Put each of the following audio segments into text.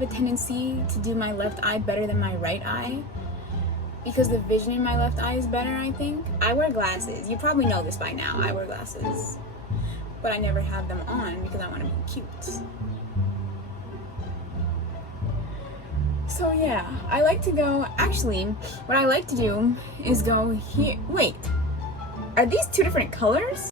have a tendency to do my left eye better than my right eye because the vision in my left eye is better, I think. I wear glasses. You probably know this by now. I wear glasses. But I never have them on because I want to be cute. So yeah, I like to go, actually, what I like to do is go here. Wait, are these two different colors?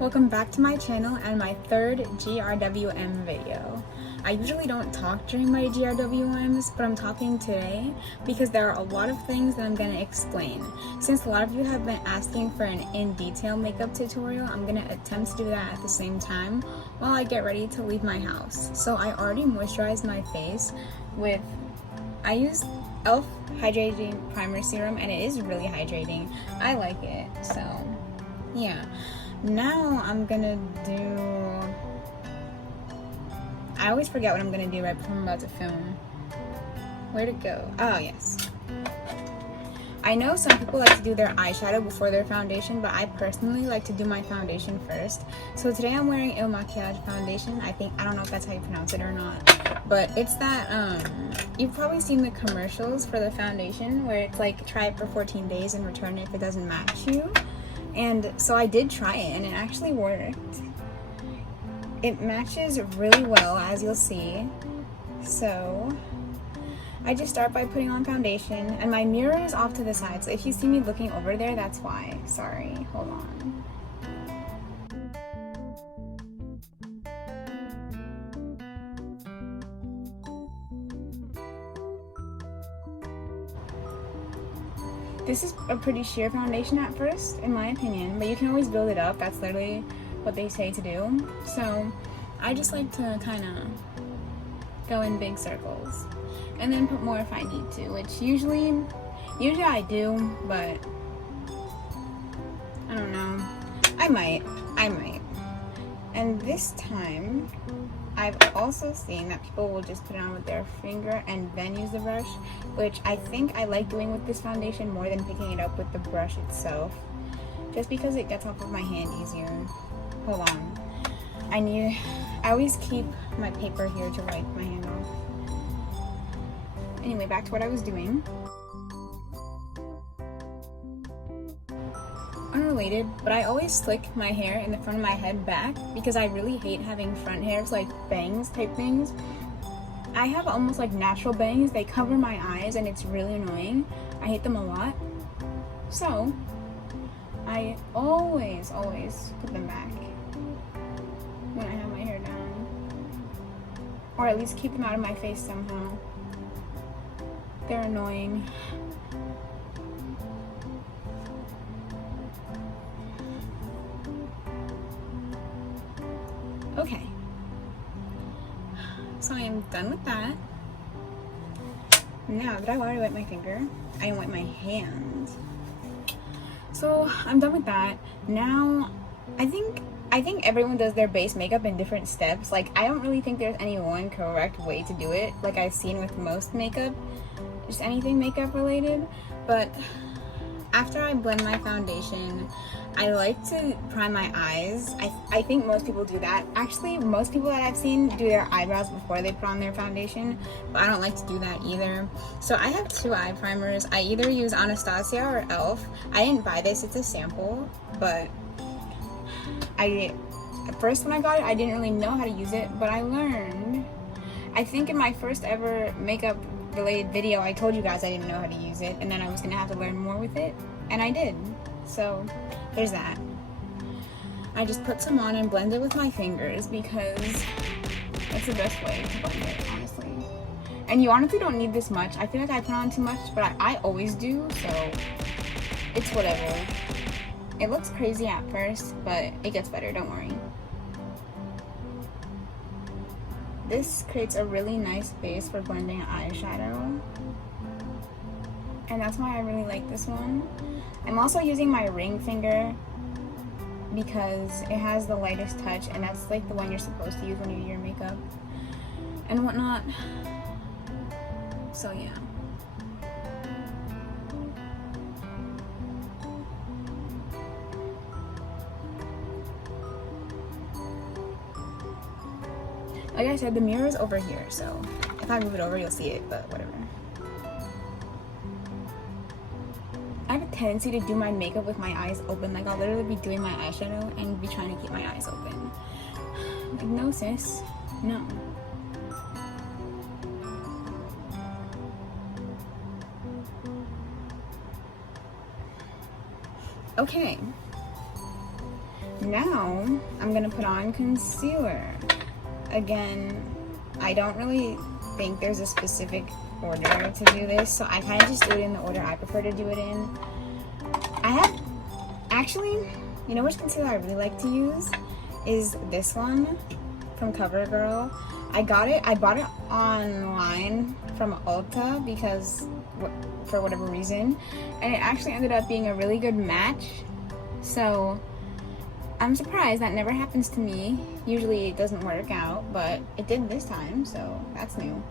Welcome back to my channel and my third GRWM video. I usually don't talk during my GRWMs, but I'm talking today because there are a lot of things that I'm going to explain. Since a lot of you have been asking for an in-detail makeup tutorial, I'm going to attempt to do that at the same time while I get ready to leave my house. So I already moisturized my face with, I used e.l.f. Hydrating Primer Serum and it is really hydrating. I like it, so yeah. Now I'm gonna do, I always forget what I'm gonna do right before I'm about to film. Where'd it go? Oh, yes. I know some people like to do their eyeshadow before their foundation, but I personally like to do my foundation first. So today I'm wearing Il Makiage foundation. I don't know if that's how you pronounce it or not, but it's that, you've probably seen the commercials for the foundation where it's like, try it for 14 days and return it if it doesn't match you. And so I did try it and it actually worked. It matches really well, as you'll see. So I just start by putting on foundation and my mirror is off to the side. So if you see me looking over there, that's why. Sorry, hold on. This is a pretty sheer foundation at first, in my opinion, but you can always build it up. That's literally what they say to do. So I just like to kind of go in big circles and then put more if I need to, which usually I do, but I don't know. I might. And this time, I've also seen that people will just put it on with their finger and then use the brush, which I think I like doing with this foundation more than picking it up with the brush itself, just because it gets off of my hand easier. Hold on. I always keep my paper here to wipe my hand off. Anyway, back to what I was doing. Unrelated, but I always slick my hair in the front of my head back because I really hate having front hairs like bangs type things. I have almost like natural bangs. They cover my eyes and it's really annoying. I hate them a lot. So I always put them back when I have my hair down, or at least keep them out of my face somehow. They're annoying. Okay, so I am done with that. Now that I've already wet my finger, I didn't wet my hand. So I'm done with that. Now, I think everyone does their base makeup in different steps. Like, I don't really think there's any one correct way to do it, like I've seen with most makeup, just anything makeup related. But after I blend my foundation, I like to prime my eyes. I think most people do that. Actually, most people that I've seen do their eyebrows before they put on their foundation, but I don't like to do that either. So I have two eye primers. I either use Anastasia or e.l.f. I didn't buy this, it's a sample, but at first when I got it, I didn't really know how to use it, but I learned. I think in my first ever makeup related video, I told you guys I didn't know how to use it, and then I was gonna have to learn more with it, and I did. So there's that. I just put some on and blend it with my fingers because that's the best way to blend it, honestly. And you honestly don't need this much. I feel like I put on too much, but I always do, so it's whatever. It looks crazy at first, but it gets better, don't worry. This creates a really nice base for blending eyeshadow, and that's why I really like this one. I'm also using my ring finger because it has the lightest touch, and that's like the one you're supposed to use when you do your makeup and whatnot. So yeah. Like I said, the mirror is over here, so if I move it over, you'll see it, but whatever. I have a tendency to do my makeup with my eyes open. Like, I'll literally be doing my eyeshadow and be trying to keep my eyes open. Like, no, sis. No. Okay. Now, I'm gonna put on concealer. Again, I don't really think there's a specific order to do this, so I kind of just do it in the order I prefer to do it in. I have, actually, you know which concealer I really like to use? Is this one from CoverGirl. I bought it online from Ulta because, for whatever reason, and it actually ended up being a really good match. So I'm surprised. That never happens to me. Usually it doesn't work out, but it did this time, so that's new.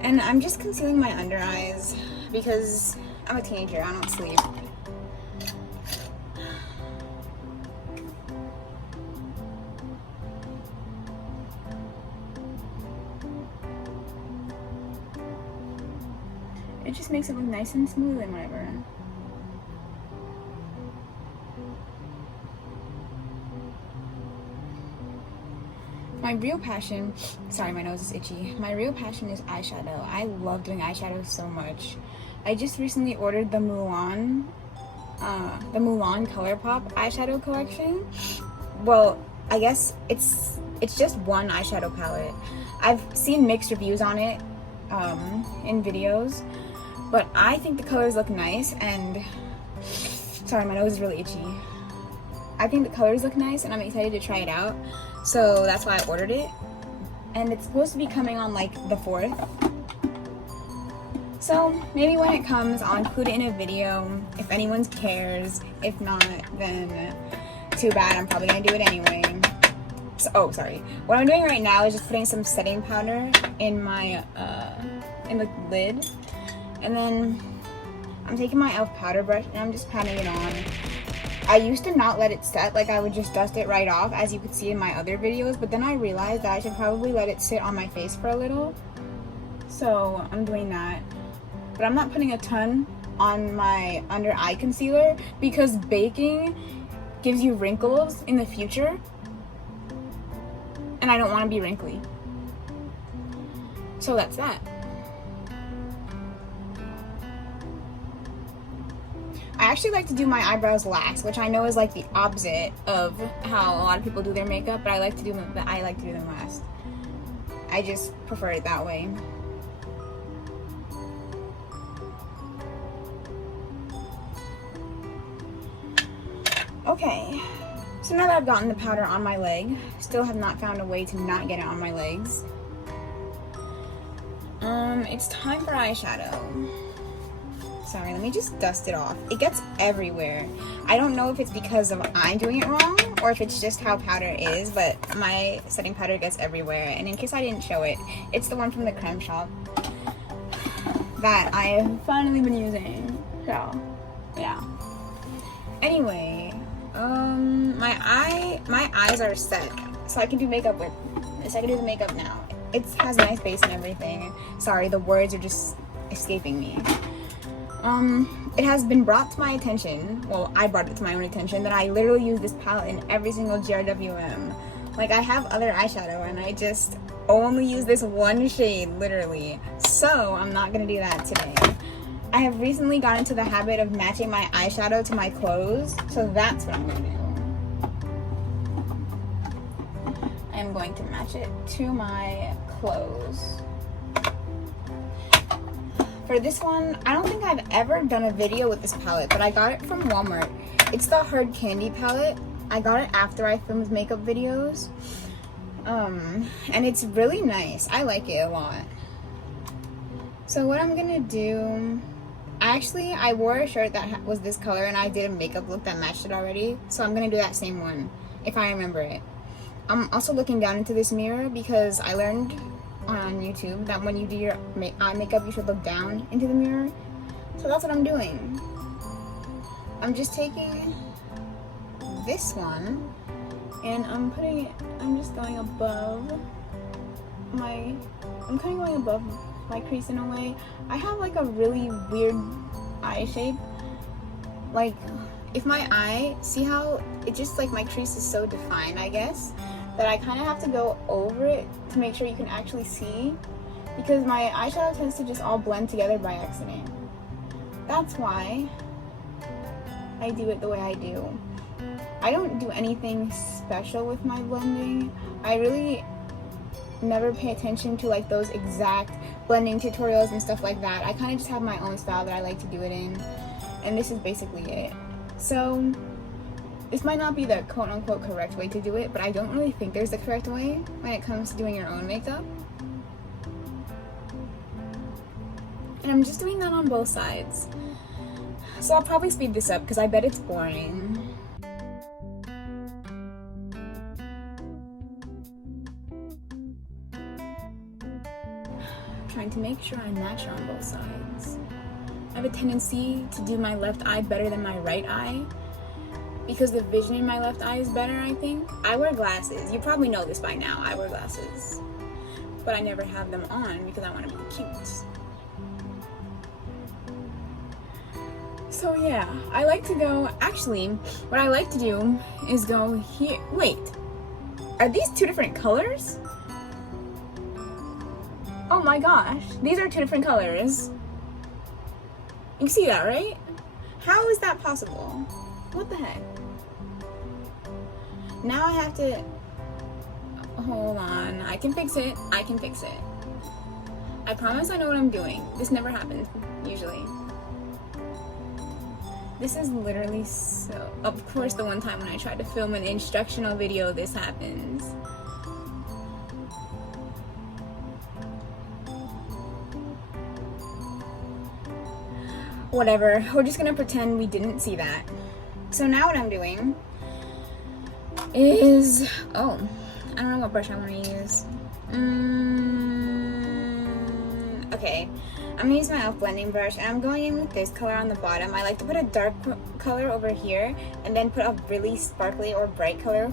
And I'm just concealing my under eyes because I'm a teenager, I don't sleep. It just makes it look nice and smooth and whatever. My real passion, sorry, my nose is itchy. My real passion is eyeshadow. I love doing eyeshadow so much. I just recently ordered the Mulan ColourPop eyeshadow collection. Well, I guess it's just one eyeshadow palette. I've seen mixed reviews on it in videos, but I think the colors look nice, and sorry, my nose is really itchy. I think the colors look nice, and I'm excited to try it out. So that's why I ordered it, and it's supposed to be coming on like the 4th. So maybe when it comes, I'll include it in a video if anyone cares. If not, then too bad. I'm probably gonna do it anyway. So, oh, sorry. What I'm doing right now is just putting some setting powder in my in the lid, and then I'm taking my e.l.f. powder brush and I'm just patting it on. I used to not let it set, like I would just dust it right off, as you could see in my other videos, but then I realized that I should probably let it sit on my face for a little. So I'm doing that. But I'm not putting a ton on my under eye concealer because baking gives you wrinkles in the future, and I don't want to be wrinkly. So that's that. I actually like to do my eyebrows last, which I know is like the opposite of how a lot of people do their makeup, but I like to do them last. I just prefer it that way. Okay, so now that I've gotten the powder on my leg, still have not found a way to not get it on my legs. It's time for eyeshadow. Sorry, let me just dust it off. It gets everywhere. I don't know if it's because of I'm doing it wrong or if it's just how powder is, but my setting powder gets everywhere. And in case I didn't show it, it's the one from the Creme Shop that I have finally been using. So, yeah. Anyway, my eyes are set, so I can do makeup with this. I can do the makeup now. It has a nice base and everything. Sorry, the words are just escaping me. It has been brought to my attention, well, I brought it to my own attention, that I literally use this palette in every single GRWM. Like, I have other eyeshadow, and I just only use this one shade, literally. So, I'm not gonna do that today. I have recently got into the habit of matching my eyeshadow to my clothes, so that's what I'm gonna do. I'm going to match it to my clothes. For this one, I don't think I've ever done a video with this palette, but I got it from Walmart. It's the Hard Candy palette. I got it after I filmed makeup videos. And it's really nice. I like it a lot. So what I'm gonna do I wore a shirt that was this color, and I did a makeup look that matched it already, so I'm gonna do that same one if I remember it. I'm also looking down into this mirror because I learned on YouTube that when you do your eye makeup, you should look down into the mirror. So that's what I'm doing. I'm just taking this one and I'm just going above my, going above my crease in a way. I have like a really weird eye shape. Like, if my eye, see how it just like my crease is so defined, I guess, that I kind of have to go over it to make sure you can actually see, because my eyeshadow tends to just all blend together by accident. That's why I do it the way I do. I don't do anything special with my blending. I really never pay attention to like those exact blending tutorials and stuff like that. I kind of just have my own style that I like to do it in, and this is basically it. So this might not be the quote-unquote correct way to do it, but I don't really think there's the correct way when it comes to doing your own makeup. And I'm just doing that on both sides. So I'll probably speed this up because I bet it's boring. Trying to make sure I match on both sides. I have a tendency to do my left eye better than my right eye because the vision in my left eye is better, I think. I wear glasses. You probably know this by now. I wear glasses. But I never have them on because I want to be cute. So yeah, I like to go, actually, what I like to do is go here. Wait, are these two different colors? Oh my gosh, these are two different colors. You can see that, right? How is that possible? What the heck? Now I have to, hold on, I can fix it, I can fix it. I promise I know what I'm doing. This never happens, usually. This is literally so, of course the one time when I tried to film an instructional video, this happens. Whatever, we're just gonna pretend we didn't see that. So now what I'm doing is, oh, I don't know what brush I want to use. Okay, I'm gonna use my e.l.f. blending brush, and I'm going in with this color on the bottom. I like to put a dark color over here and then put a really sparkly or bright color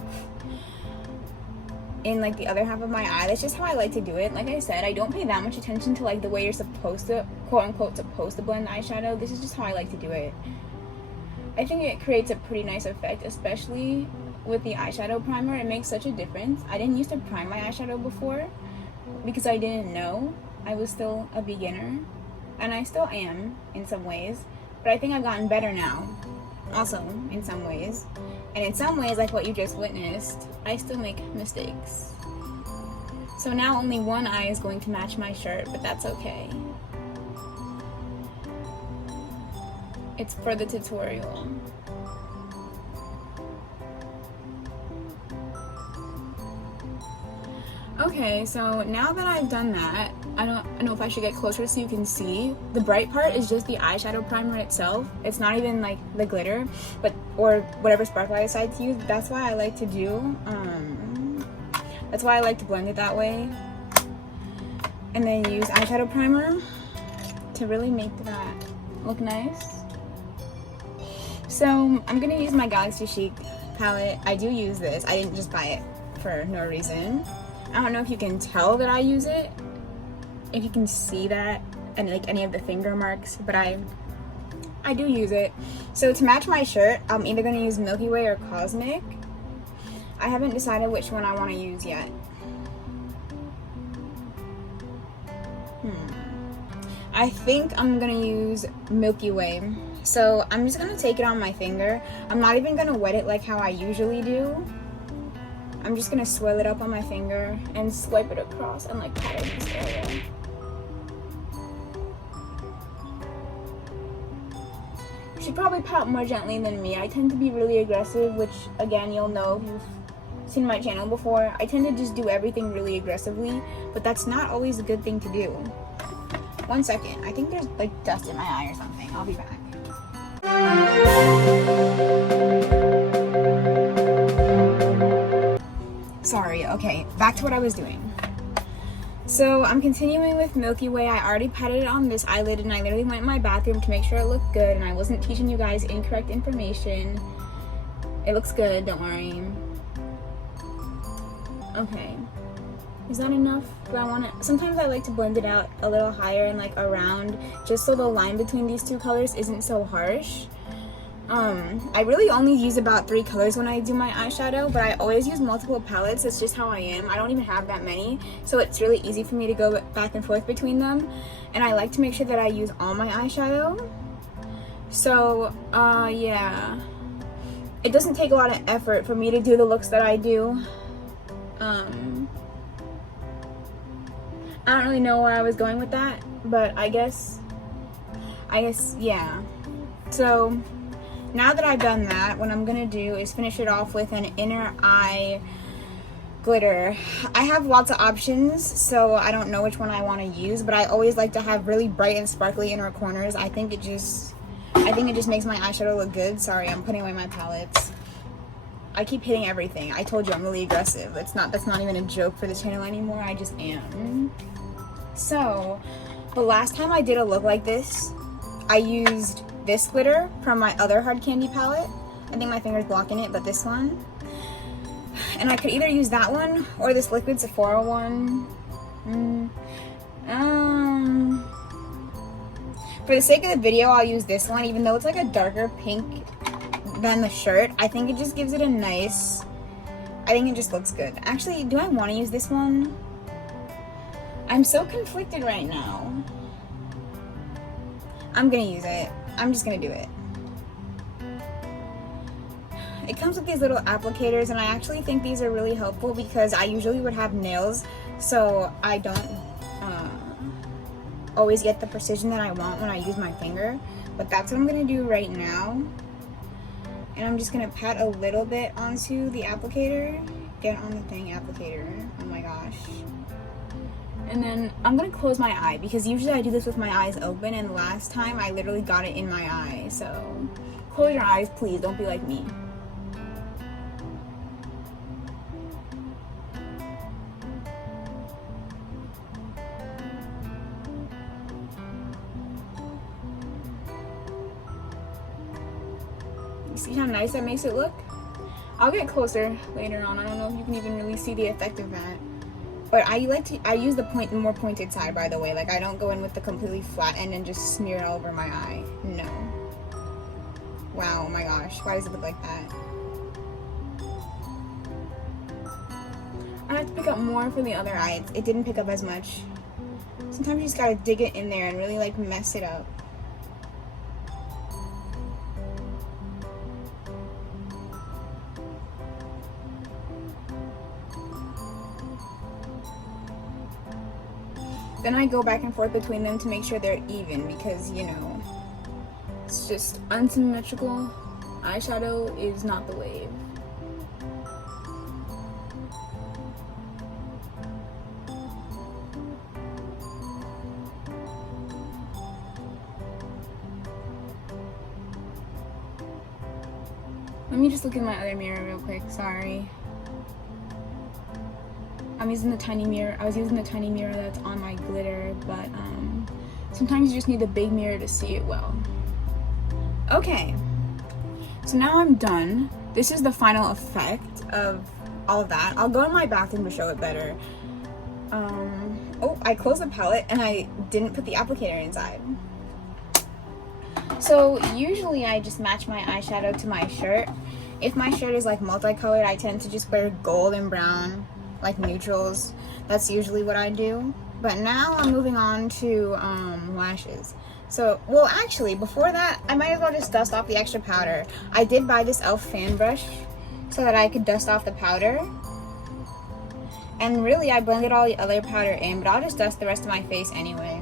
in like the other half of my eye. That's just how I like to do it. Like I said, I don't pay that much attention to like the way you're supposed to, quote unquote, supposed to blend eyeshadow. This is just how I like to do it. I think it creates a pretty nice effect, especially with the eyeshadow primer. It makes such a difference. I didn't used to prime my eyeshadow before because I didn't know. I was still a beginner, and I still am in some ways, but I think I've gotten better now, also in some ways. And in some ways, like what you just witnessed, I still make mistakes. So now only one eye is going to match my shirt, but that's okay. It's for the tutorial. Okay, so now that I've done that, I don't know if I should get closer so you can see. The bright part is just the eyeshadow primer itself. It's not even like the glitter, or whatever sparkle I decide to use. That's why I like to do, that's why I like to blend it that way. And then use eyeshadow primer to really make that look nice. So I'm gonna use my Galaxy Chic palette. I do use this. I didn't just buy it for no reason. I don't know if you can tell that I use it, if you can see that, and like any of the finger marks, but I do use it. So to match my shirt, I'm either going to use Milky Way or Cosmic. I haven't decided which one I want to use yet. I think I'm going to use Milky Way. So I'm just going to take it on my finger. I'm not even going to wet it like how I usually do. I'm just gonna swirl it up on my finger and swipe it across and like pat it in this area. You should probably pat more gently than me. I tend to be really aggressive, which again, you'll know if you've seen my channel before. I tend to just do everything really aggressively, but that's not always a good thing to do. 1 second. I think there's like dust in my eye or something. I'll be back. Sorry, okay, back to what I was doing. So I'm continuing with Milky Way. I already patted it on this eyelid and I literally went in my bathroom to make sure it looked good and I wasn't teaching you guys incorrect information. It looks good, don't worry. Okay. Is that enough? Do I want to? Sometimes I like to blend it out a little higher and like around, just so the line between these two colors isn't so harsh. I really only use about 3 colors when I do my eyeshadow, but I always use multiple palettes. That's just how I am. I don't even have that many, so it's really easy for me to go back and forth between them. And I like to make sure that I use all my eyeshadow. So, yeah. It doesn't take a lot of effort for me to do the looks that I do. I don't really know where I was going with that, but I guess, yeah. So, now that I've done that, what I'm gonna do is finish it off with an inner eye glitter. I have lots of options, so I don't know which one I want to use, but I always like to have really bright and sparkly inner corners. I think it just makes my eyeshadow look good. Sorry, I'm putting away my palettes. I keep hitting everything. I told you I'm really aggressive. That's not even a joke for the channel anymore. I just am. So, the last time I did a look like this, I used this glitter from my other hard candy palette. I think my finger's blocking it, but this one. And I could either use that one or this liquid Sephora one. For the sake of the video, I'll use this one, even though it's like a darker pink than the shirt. I think it just gives it a nice, I think it just looks good. Actually, do I want to use this one? I'm so conflicted right now. I'm gonna use it. I'm just gonna do it. It comes with these little applicators, and I actually think these are really helpful because I usually would have nails, so I don't always get the precision that I want when I use my finger. But that's what I'm gonna do right now. And I'm just gonna pat a little bit onto the applicator. Get on the thing, applicator. Oh my gosh. And then I'm gonna close my eye because usually I do this with my eyes open, and last time I literally got it in my eye. So close your eyes, please. Don't be like me. You see how nice that makes it look? I'll get closer later on. I don't know if you can even really see the effect of that. But I use the more pointed side, by the way. Like, I don't go in with the completely flat end and just smear it all over my eye. No. Wow, oh my gosh. Why does it look like that? I have to pick up more for the other eye. It didn't pick up as much. Sometimes you just gotta dig it in there and really, like, mess it up. Then I go back and forth between them to make sure they're even because, you know, it's just unsymmetrical. Eyeshadow is not the wave. Let me just look in my other mirror real quick, sorry. I'm using the tiny mirror. I was using the tiny mirror that's on my glitter, but sometimes you just need the big mirror to see it well. Okay, so now I'm done. This is the final effect of all of that. I'll go in my bathroom to show it better. Oh, I closed the palette and I didn't put the applicator inside. So usually I just match my eyeshadow to my shirt. If my shirt is like multicolored, I tend to just wear gold and brown, like neutrals. That's usually what I do. But now I'm moving on to lashes. So, well, actually, before that, I might as well just dust off the extra powder. I did buy this e.l.f. fan brush so that I could dust off the powder. And really, I blended all the other powder in, but I'll just dust the rest of my face anyway.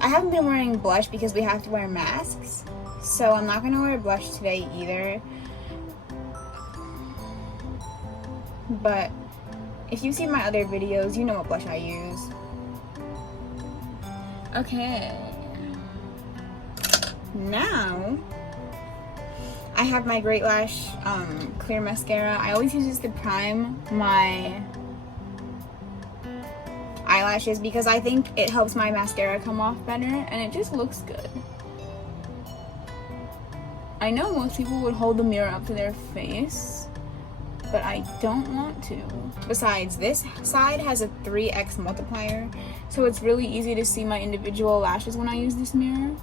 I haven't been wearing blush because we have to wear masks, so I'm not going to wear blush today either. But if you've seen my other videos, you know what blush I use. Okay. Now I have my Great Lash clear mascara. I always use this to prime my eyelashes because I think it helps my mascara come off better and it just looks good. I know most people would hold the mirror up to their face, but I don't want to. Besides, this side has a 3x multiplier, so it's really easy to see my individual lashes when I use this mirror.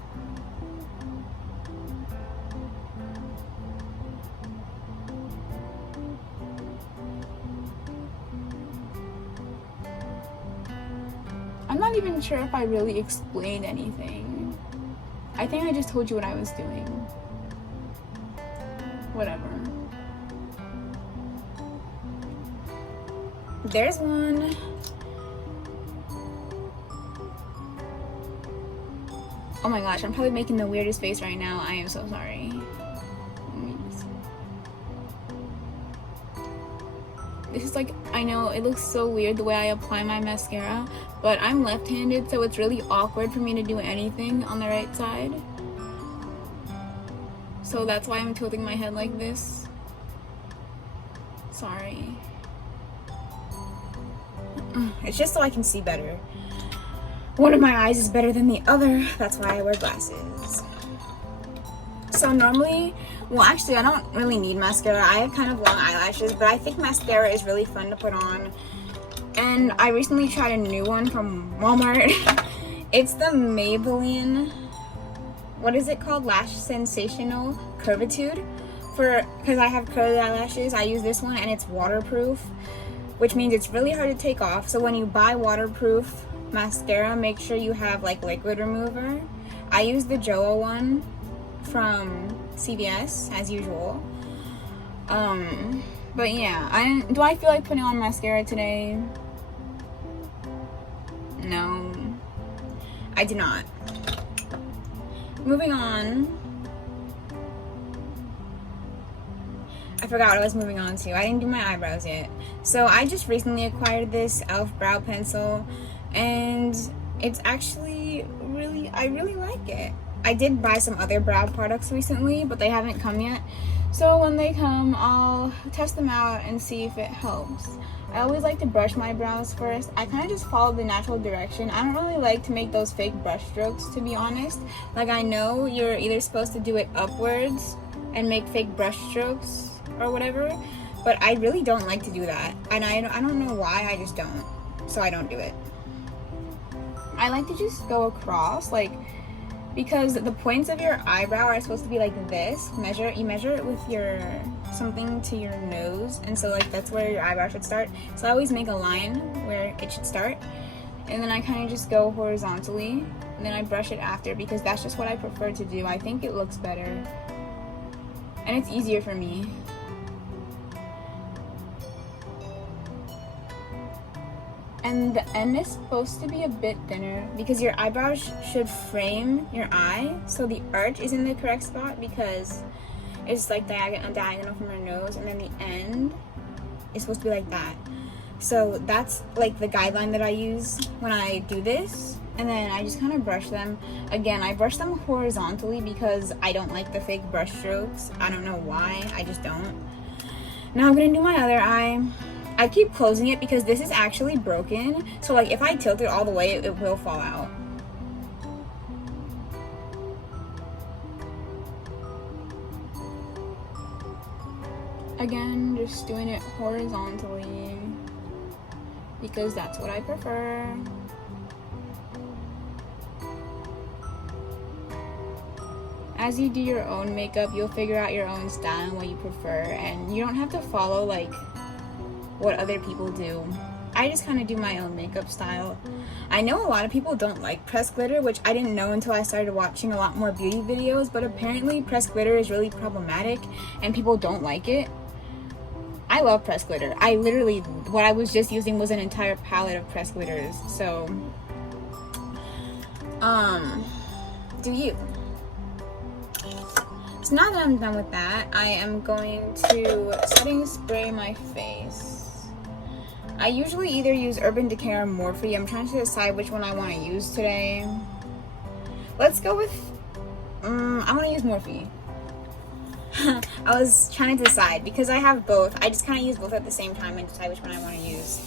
I'm not even sure if I really explained anything. I think I just told you what I was doing. Whatever. There's one. Oh my gosh, I'm probably making the weirdest face right now. I am so sorry. This is like, I know it looks so weird the way I apply my mascara, but I'm left-handed, so it's really awkward for me to do anything on the right side. So that's why I'm tilting my head like this. Sorry. It's just so I can see better. One of my eyes is better than the other. That's why I wear glasses. So normally, well actually I don't really need mascara. I have kind of long eyelashes, but I think mascara is really fun to put on. And I recently tried a new one from Walmart. It's the Maybelline, what is it called? Lash Sensational Curvitude. Because I have curly eyelashes, I use this one and it's waterproof, which means it's really hard to take off. So when you buy waterproof mascara, make sure you have like liquid remover. I use the JOA one from CVS as usual. But yeah, do I feel like putting on mascara today? No, I do not. Moving on. I forgot what I was moving on to. I didn't do my eyebrows yet. So I just recently acquired this e.l.f. brow pencil, and it's actually I really like it. I did buy some other brow products recently, but they haven't come yet. So when they come, I'll test them out and see if it helps. I always like to brush my brows first. I kind of just follow the natural direction. I don't really like to make those fake brush strokes, to be honest. Like, I know you're either supposed to do it upwards and make fake brush strokes or whatever, but I really don't like to do that. And I don't know why, I just don't. So I don't do it. I like to just go across, like, because the points of your eyebrow are supposed to be like this. You measure it with something to your nose, and so like that's where your eyebrow should start. So I always make a line where it should start, and then I kind of just go horizontally, and then I brush it after because that's just what I prefer to do. I think it looks better, and it's easier for me. And the end is supposed to be a bit thinner because your eyebrows should frame your eye, so the arch is in the correct spot because it's like diagonal from your nose, and then the end is supposed to be like that. So that's like the guideline that I use when I do this. And then I just kind of brush them. Again, I brush them horizontally because I don't like the fake brush strokes. I don't know why, I just don't. Now I'm gonna do my other eye. I keep closing it because this is actually broken. So like if I tilt it all the way, it will fall out. Again, just doing it horizontally because that's what I prefer. As you do your own makeup, you'll figure out your own style and what you prefer, and you don't have to follow like what other people do. I just kind of do my own makeup style. I know a lot of people don't like pressed glitter, which I didn't know until I started watching a lot more beauty videos, but apparently pressed glitter is really problematic and people don't like it. I love pressed glitter. What I was just using was an entire palette of pressed glitters. So, do you? So now that I'm done with that, I am going to setting spray my face. I usually either use Urban Decay or Morphe. I'm trying to decide which one I want to use today. Let's go with, I want to use Morphe. I was trying to decide because I have both. I just kind of use both at the same time and decide which one I want to use.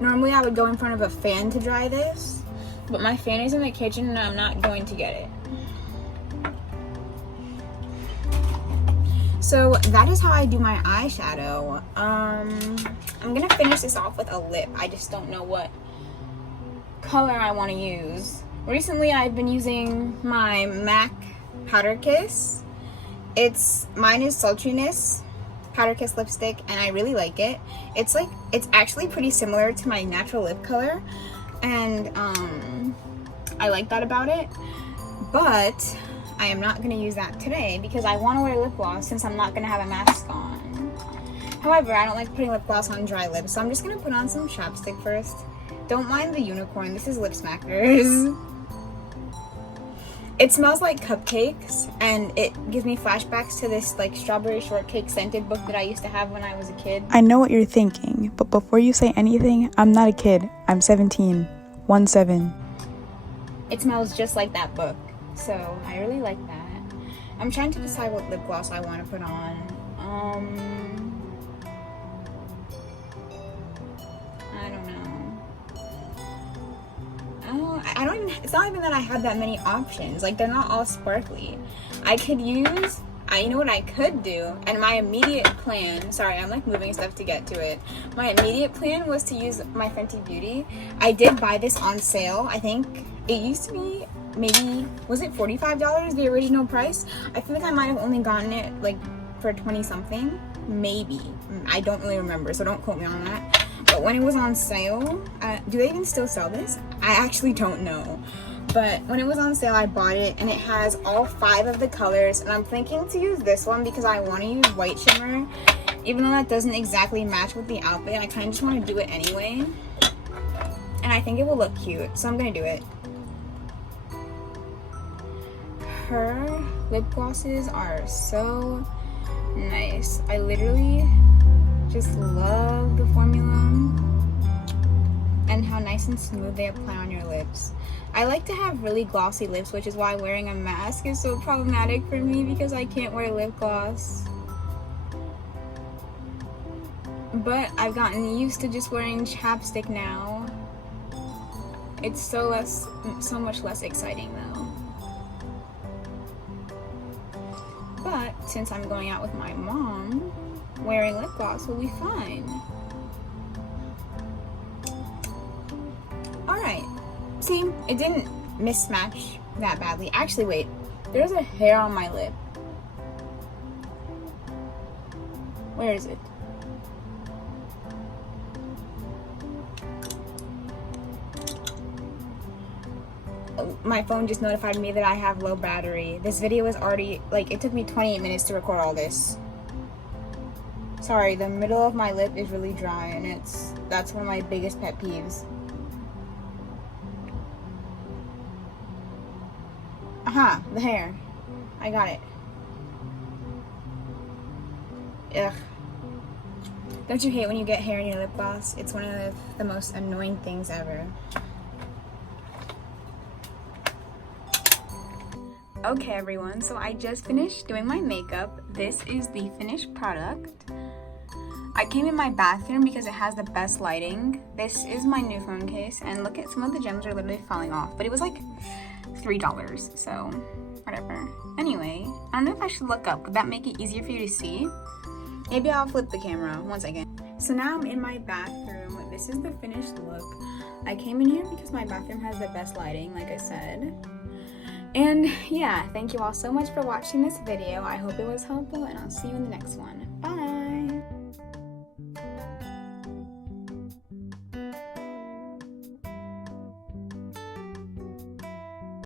Normally I would go in front of a fan to dry this, but my fan is in the kitchen and I'm not going to get it. So that is how I do my eyeshadow. I'm gonna finish this off with a lip. I just don't know what color I want to use. Recently I've been using my MAC Powder Kiss. Mine is Sultriness Powder Kiss lipstick, and I really like it. It's actually pretty similar to my natural lip color, and I like that about it. But I am not going to use that today because I want to wear lip gloss since I'm not going to have a mask on. However, I don't like putting lip gloss on dry lips, so I'm just going to put on some chapstick first. Don't mind the unicorn, this is Lip Smackers. It smells like cupcakes, and it gives me flashbacks to this like strawberry shortcake scented book that I used to have when I was a kid. I know what you're thinking, but before you say anything, I'm not a kid. I'm 17. 17. It smells just like that book, so I really like that. I'm trying to decide what lip gloss I want to put on. I don't know. It's not even that I have that many options. Like, they're not all sparkly. You know what I could do, and my immediate plan, sorry, I'm like moving stuff to get to it. My immediate plan was to use my Fenty Beauty. I did buy this on sale. I think it used to be maybe, was it $45, the original price? I feel like I might have only gotten it like for 20 something, maybe. I don't really remember, so don't quote me on that. But when it was on sale, do they even still sell this? I actually don't know. But when it was on sale, I bought it, and it has all 5 of the colors, and I'm thinking to use this one because I want to use white shimmer, even though that doesn't exactly match with the outfit. I kind of just want to do it anyway, and I think it will look cute, so I'm going to do it. Her lip glosses are so nice. I literally just love the formula and how nice and smooth they apply on your lips. I like to have really glossy lips, which is why wearing a mask is so problematic for me because I can't wear lip gloss. But I've gotten used to just wearing chapstick now. It's so much less exciting though. But since I'm going out with my mom, wearing lip gloss will be fine. Alright, see, it didn't mismatch that badly. Actually, wait, there's a hair on my lip. Where is it? Oh, my phone just notified me that I have low battery. This video is already, it took me 28 minutes to record all this. Sorry, the middle of my lip is really dry, and that's one of my biggest pet peeves. Aha, the hair. I got it. Ugh. Don't you hate when you get hair in your lip gloss? It's one of the most annoying things ever. Okay everyone, so I just finished doing my makeup. This is the finished product. I came in my bathroom because it has the best lighting. This is my new phone case, and look at some of the gems are literally falling off, but it was like $3, so whatever. Anyway, I don't know if I should look up. Would that make it easier for you to see? Maybe I'll flip the camera. One second. So now I'm in my bathroom. This is the finished look. I came in here because my bathroom has the best lighting, like I said. And yeah, thank you all so much for watching this video. I hope it was helpful, and I'll see you in the next one.